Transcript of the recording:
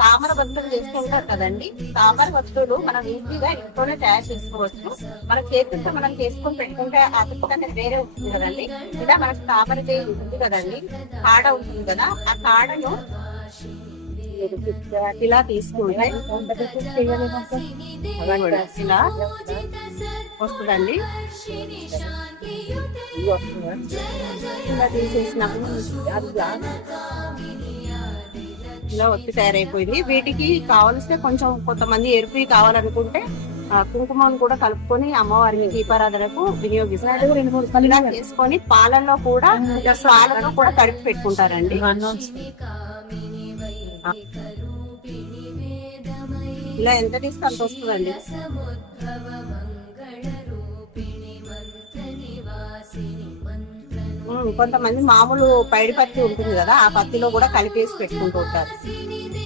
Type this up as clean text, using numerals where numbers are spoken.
తామర బతులు చేస్తుంటారు కదండి. తామర బతులు మనం ఈజీగా ఇంట్లోనే తయారు చేసుకోవచ్చు. మన చేతులతో మనం చేసుకొని పెట్టుకుంటే అతుకు అనేది వేరే ఉంటుంది కదండి. ఇలా మనకు తామర చేయి ఉంది కదండి, కాడ ఉంటుంది కదా, ఆ కాడను ఇలా తీసుకుంటే ఇలా వస్తుందండి. ఇలా తీసేసినప్పుడు ఇలా ఒత్తి తయారైపోయింది. వీటికి కావలిస్తే కొంచెం కొంతమంది ఎరుపు కావాలనుకుంటే కుంకుమను కూడా కలుపుకొని అమ్మవారికి దీపారాధనకు వినియోగిస్తారు. ఇలా చేసుకొని పాలల్లో కూడా కలిపి పెట్టుకుంటారండి. ఇలా ఎంత తీస్తే అంత వస్తుందండి. కొంతమంది మామూలు పైడి పత్తి ఉంటుంది కదా, ఆ పత్తిలో కూడా కలిపేసి పెట్టుకుంటూ ఉంటారు.